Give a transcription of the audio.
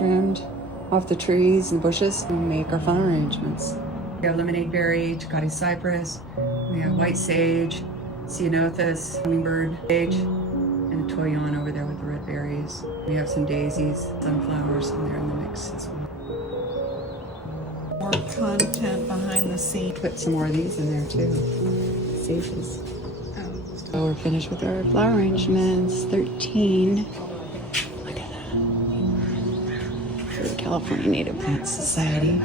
trimmed off the trees and bushes and make our flower arrangements. We have lemonade berry, Tecate cypress, we have white sage, ceanothus, hummingbird sage, and a toyon over there with the red berries. We have some daisies, sunflowers in there in the mix as well. More content behind the scenes. Put some more of these in there too. Sages. So we're finished with our flower arrangements. 13. Look at that. For the California Native Plant Society.